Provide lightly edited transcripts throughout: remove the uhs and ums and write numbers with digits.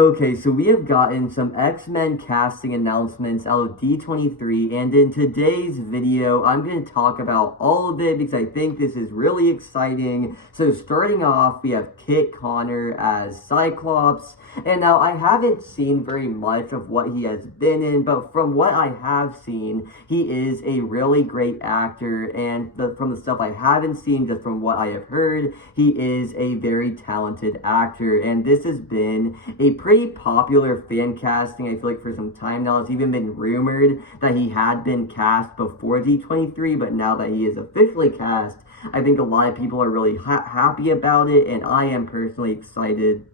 Okay, so we have gotten some X-Men casting announcements out of D23, and in today's video, I'm going to talk about all of it because I think this is really exciting. So starting off, we have Kit Connor as Cyclops, and now I haven't seen very much of what he has been in, but from what I have seen, he is a really great actor, and from the stuff I haven't seen, just from what I have heard, he is a very talented actor, and this has been a pretty popular fan casting, I feel like, for some time now. It's even been rumored that he had been cast before D23, but now that he is officially cast, I think a lot of people are really happy about it, and I am personally excited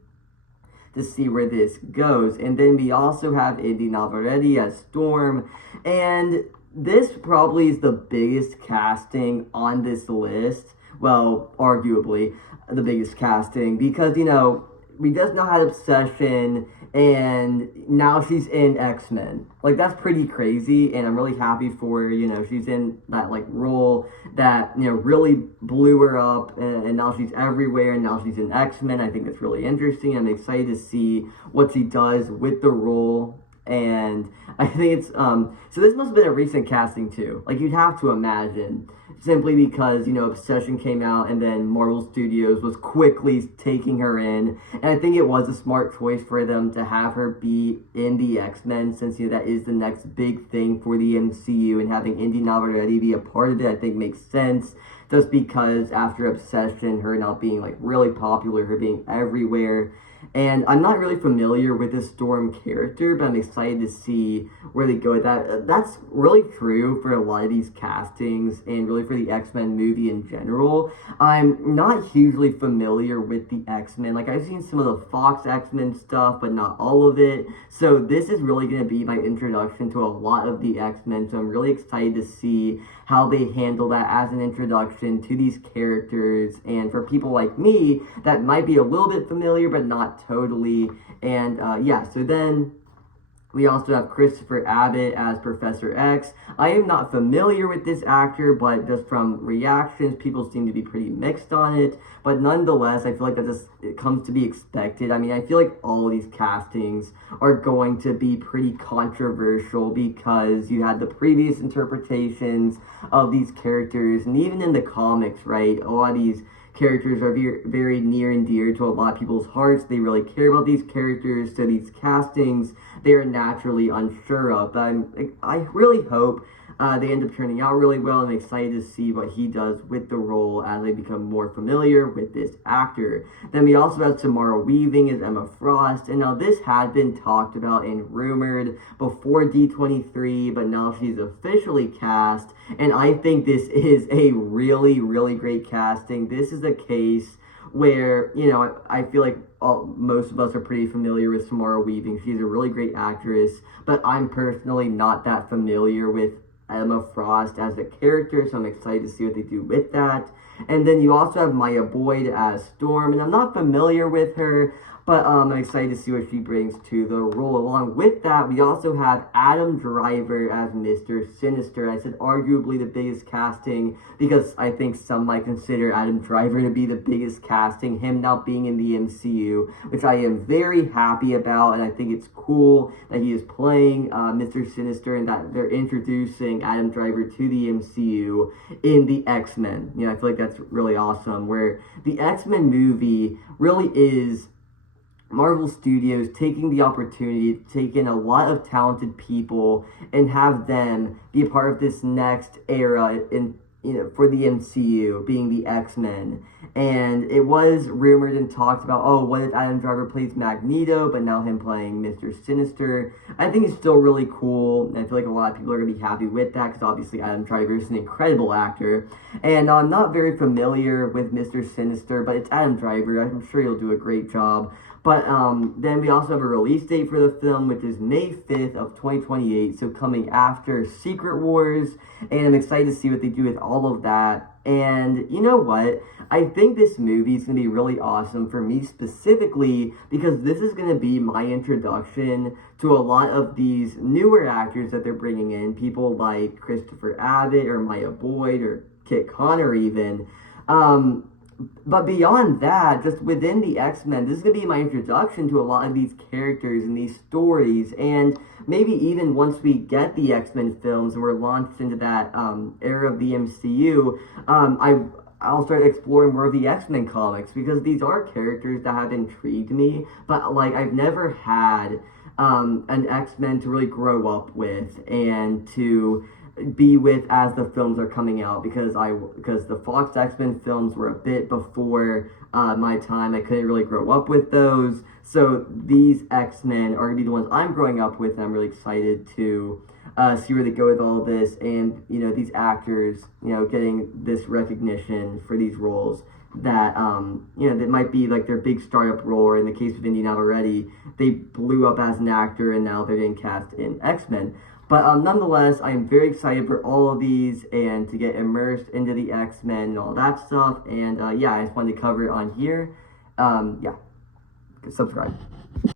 to see where this goes. And then we also have Indy Navarrete as Storm, and this probably is the biggest casting on this list. Well, arguably the biggest casting, because, you know, we just now had Obsession, and now she's in X-Men. Like, that's pretty crazy, and I'm really happy for her. You know, she's in that, like, role that, you know, really blew her up, and now she's everywhere, and now she's in X-Men. I think that's really interesting. I'm excited to see what she does with the role, and I think it's, so this must have been a recent casting, too. Like, you'd have to imagine, simply because, you know, Obsession came out and then Marvel Studios was quickly taking her in. And I think it was a smart choice for them to have her be in the X-Men, since, you know, that is the next big thing for the MCU, and having Indy Navarrete be a part of it, I think makes sense. Just because after Obsession, her not being, like, really popular, her being everywhere. And I'm not really familiar with the Storm character, but I'm excited to see where they go with that. That's really true for a lot of these castings, and really for the X-Men movie in general. I'm not hugely familiar with the X-Men. Like, I've seen some of the Fox X-Men stuff, but not all of it. So this is really going to be my introduction to a lot of the X-Men. So I'm really excited to see how they handle that as an introduction to these characters. And for people like me that might be a little bit familiar, but not totally. And yeah, so then we also have Christopher Abbott as Professor X. I am not familiar with this actor, but just from reactions, people seem to be pretty mixed on it. But nonetheless, I feel like that just it comes to be expected. I mean, I feel like all of these castings are going to be pretty controversial because you had the previous interpretations of these characters, and even in the comics, right? A lot of these characters are very near and dear to a lot of people's hearts. They really care about these characters, so these castings they're naturally unsure of. But I really hope they end up turning out really well. I'm excited to see what he does with the role as I become more familiar with this actor. Then we also have Samara Weaving as Emma Frost, and now this had been talked about and rumored before D23, but now she's officially cast, and I think this is a really, really great casting. This is a case where, you know, I feel like most of us are pretty familiar with Samara Weaving. She's a really great actress, but I'm personally not that familiar with Emma Frost as a character, so I'm excited to see what they do with that. And then you also have Maya Boyd as Storm, and I'm not familiar with her, but I'm excited to see what she brings to the role. Along with that, we also have Adam Driver as Mr. Sinister. I said arguably the biggest casting because I think some might consider Adam Driver to be the biggest casting, him not being in the MCU, which I am very happy about, and I think it's cool that he is playing Mr. Sinister and that they're introducing Adam Driver to the MCU in the X-Men. You know, I feel like that's really awesome, where the X-Men movie really is Marvel Studios taking the opportunity to take in a lot of talented people and have them be a part of this next era in, you know, for the MCU, being the X-Men. And it was rumored and talked about, oh, what if Adam Driver plays Magneto, but now him playing Mr. Sinister? I think it's still really cool, and I feel like a lot of people are going to be happy with that, because obviously Adam Driver is an incredible actor. And I'm not very familiar with Mr. Sinister, but it's Adam Driver. I'm sure he'll do a great job. But then we also have a release date for the film, which is May 5th of 2028, so coming after Secret Wars, and I'm excited to see what they do with all of that. And you know what? I think this movie is going to be really awesome for me specifically because this is going to be my introduction to a lot of these newer actors that they're bringing in, people like Christopher Abbott or Maya Boyd or Kit Connor even. But beyond that, just within the X-Men, this is going to be my introduction to a lot of these characters and these stories. And maybe even once we get the X-Men films and we're launched into that era of the MCU, I'll start exploring more of the X-Men comics, because these are characters that have intrigued me. But like, I've never had an X-Men to really grow up with and to be with as the films are coming out, because the Fox X-Men films were a bit before my time. I couldn't really grow up with those, so these X-Men are gonna be the ones I'm growing up with, and I'm really excited to see where they go with all this, and these actors getting this recognition for these roles that that might be like their big startup role, or in the case of Indiana already, they blew up as an actor and now they're getting cast in X-Men. But nonetheless, I am very excited for all of these and to get immersed into the X-Men and all that stuff. And yeah, I just wanted to cover it on here. Yeah, subscribe.